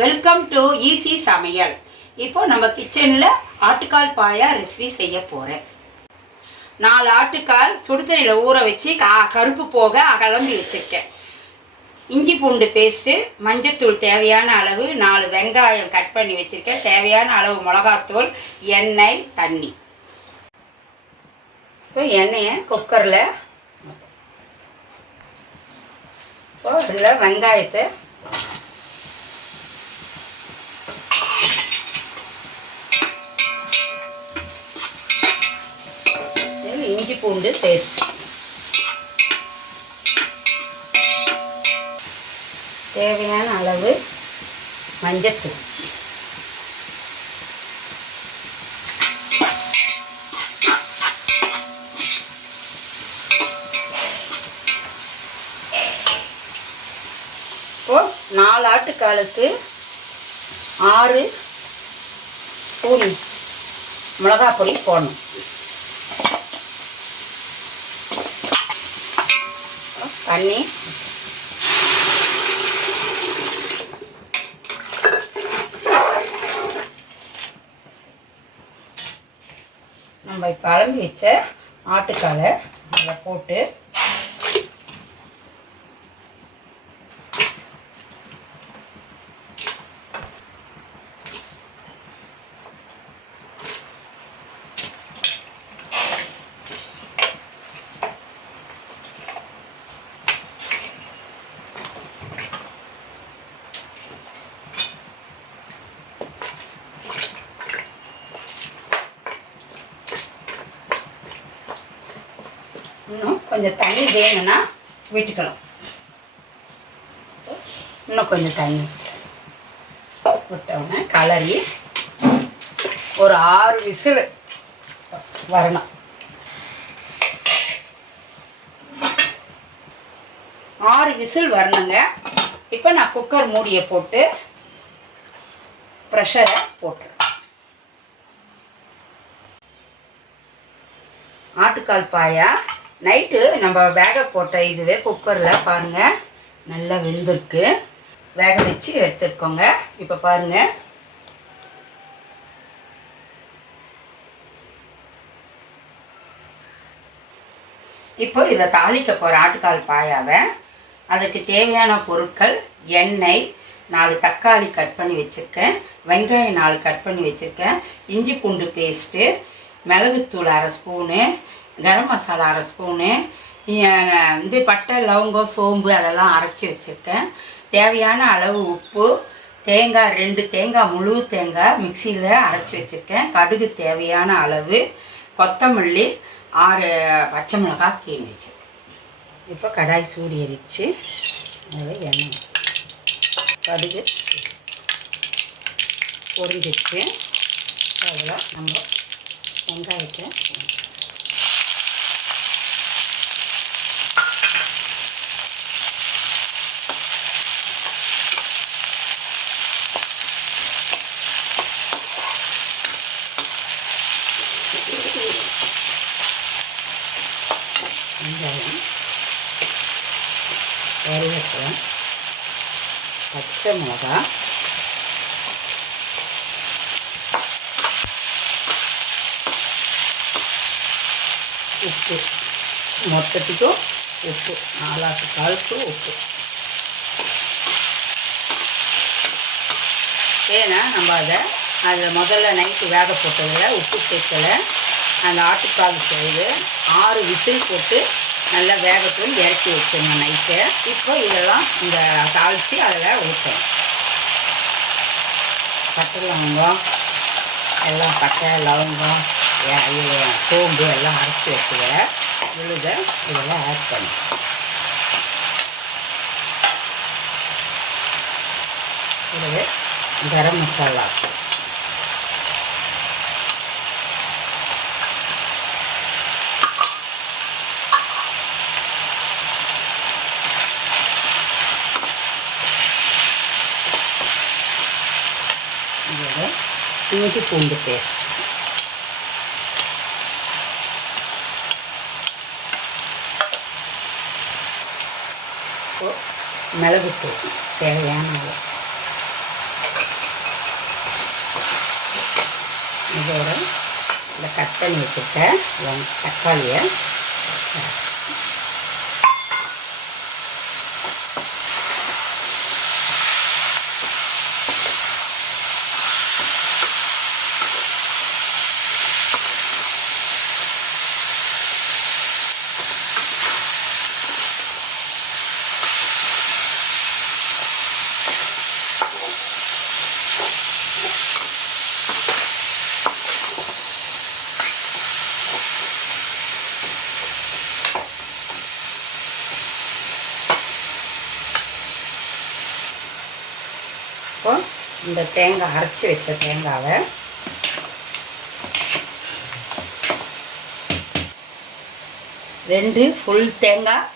Welcome to easy சமையல். இப்போ நம்ம கிச்சனில் ஆட்டுக்கால் பாயா ரெசிபி செய்ய போகிறேன். 4 ஆட்டுக்கால் சுடுதண்ணியில் ஊற வச்சு கருப்பு போக கிளம்பி வச்சுருக்கேன். இஞ்சி பூண்டு பேஸ்ட்டு, மஞ்சத்தூள் தேவையான அளவு, 4 வெங்காயம் கட் பண்ணி வச்சுருக்கேன், தேவையான அளவு மிளகாத்தூள், எண்ணெய், தண்ணி. இப்போ எண்ணெயை குக்கரில் இதில் வெங்காயத்தை இஞ்சி பூண்டு பேஸ்ட், தேவையான அளவு மஞ்சத்தூள், இப்போ 4 ஆட்டுக்காலுக்கு 6 ஸ்பூன் மிளகாய் பொடி போடணும். தண்ணி, நம்ம இப்போ அலம்பி வச்ச ஆட்டுக்காலை அதில் போட்டு இன்னும் கொஞ்சம் தண்ணி வேணும்னா விட்டுக்கலாம். இன்னும் கொஞ்சம் தண்ணி விட்டோன்னே கலரி ஒரு 6 விசில் வரணும். 6 விசில் வரணுங்க. இப்போ நான் குக்கர் மூடியை போட்டு ப்ரெஷரை போட்டுறேன். ஆட்டுக்கால் பாயா நைட்டு நம்ம வேக போட்ட இதுவே குக்கரில் பாருங்கள் நல்லா வெந்திருக்கு. வேக வச்சு எடுத்துக்கோங்க. இப்போ பாருங்கள், இப்போ இதை தாளிக்க போகிற ஆட்டுக்கால் பாயாவை. அதுக்கு தேவையான பொருட்கள்: எண்ணெய், 4 தக்காளி கட் பண்ணி வச்சுருக்கேன், வெங்காயம் 4 கட் பண்ணி வச்சுருக்கேன், இஞ்சி பூண்டு பேஸ்ட்டு, மிளகுத்தூள் 1/2 ஸ்பூனு, கரம் மசாலா 1/2 ஸ்பூனு, இது பட்டை, லவங்கம், சோம்பு அதெல்லாம் அரைச்சி வச்சுருக்கேன், தேவையான அளவு உப்பு, தேங்காய் 2 தேங்காய், முழு தேங்காய் மிக்சியில் அரைச்சி வச்சுருக்கேன், கடுகு தேவையான அளவு, கொத்தமல்லி, 6 பச்சை மிளகாய் கீறி வச்சுருக்கேன். இப்போ கடாய் சூடு ஏறிடுச்சு. அதில் எண்ணெய், கடுகு பொரிஞ்சிடுச்சு. அதில் நம்ம வெங்காயத்தை வெங்காயம், கருவேப்பிலை, பச்சை மிளகா, உப்பு, மொத்தத்துக்கும் உப்பு, 4 ஆட்டுக்காலுக்கு உப்பு. ஏன்னா நம்ம அதில் முதல்ல நைட்டு வேக போட்டதில் உப்பு சேர்க்கலை. அந்த ஆட்டுக்கால் செய்து 6 விசில் போட்டு நல்லா வேகட்டும் இறக்கி வச்சிடணும் நைட்டு. இப்போ இதெல்லாம் இந்த தாளித்து அதில் ஊற்றணும். பட்டை லவங்கம் எல்லாம், பட்டை லவங்கம், சோம்பு எல்லாம் அரைச்சி வச்சுக்கிற விழுத இதெல்லாம் ஆட் பண்ணணும். இதுவே கரம் மசாலா, இஞ்சி பூண்டு பேஸ்ட், மிளகுத்தூள் தேவையான அளவு, இதோட இந்த கட் பண்ணி வச்சுருக்க தக்காளியை இப்போ இந்த தேங்காய் அரைச்சி வச்ச தேங்காவை ரெண்டு ஃபுல் தேங்காய்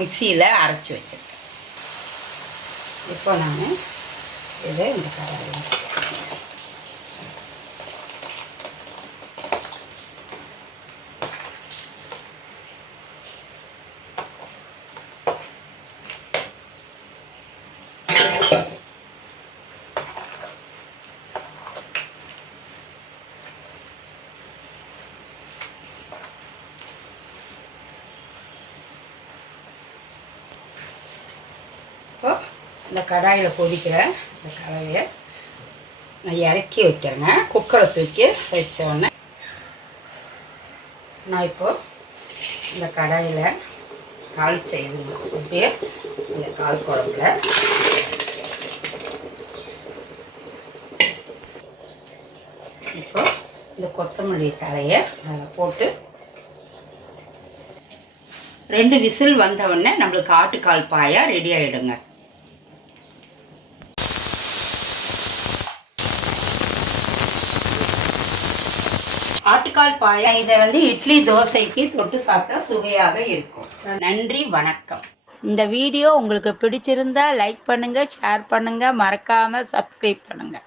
மிக்சியில் அரைச்சி வச்சுருக்கேன். இப்போ நான் இதை இந்த கடாயில் இப்போ இந்த கடாயில் கொதிக்கிற இந்த கடாயை நான் இறக்கி வைக்கிறேங்க. குக்கரை தூக்கி வச்சோடனே நான் இப்போது இந்த கடாயில் தாளிச்ச இது அப்படியே இந்த கால் குழம்புல இப்போ இந்த கொத்தமல்லி தலையை போட்டு 2 விசில் வந்தவுடனே நம்மளுக்கு ஆட்டுக்கால் பாயா ரெடி ஆகிடுங்க. ஆட்டுக்கால் பாயா இதை இட்லி தோசைக்கு தொட்டு சாப்பிட்டா சுவையாக இருக்கும். நன்றி, வணக்கம். இந்த வீடியோ உங்களுக்கு பிடிச்சிருந்தா லைக் பண்ணுங்கள், ஷேர் பண்ணுங்கள், மறக்காமல் சப்ஸ்கிரைப் பண்ணுங்கள்.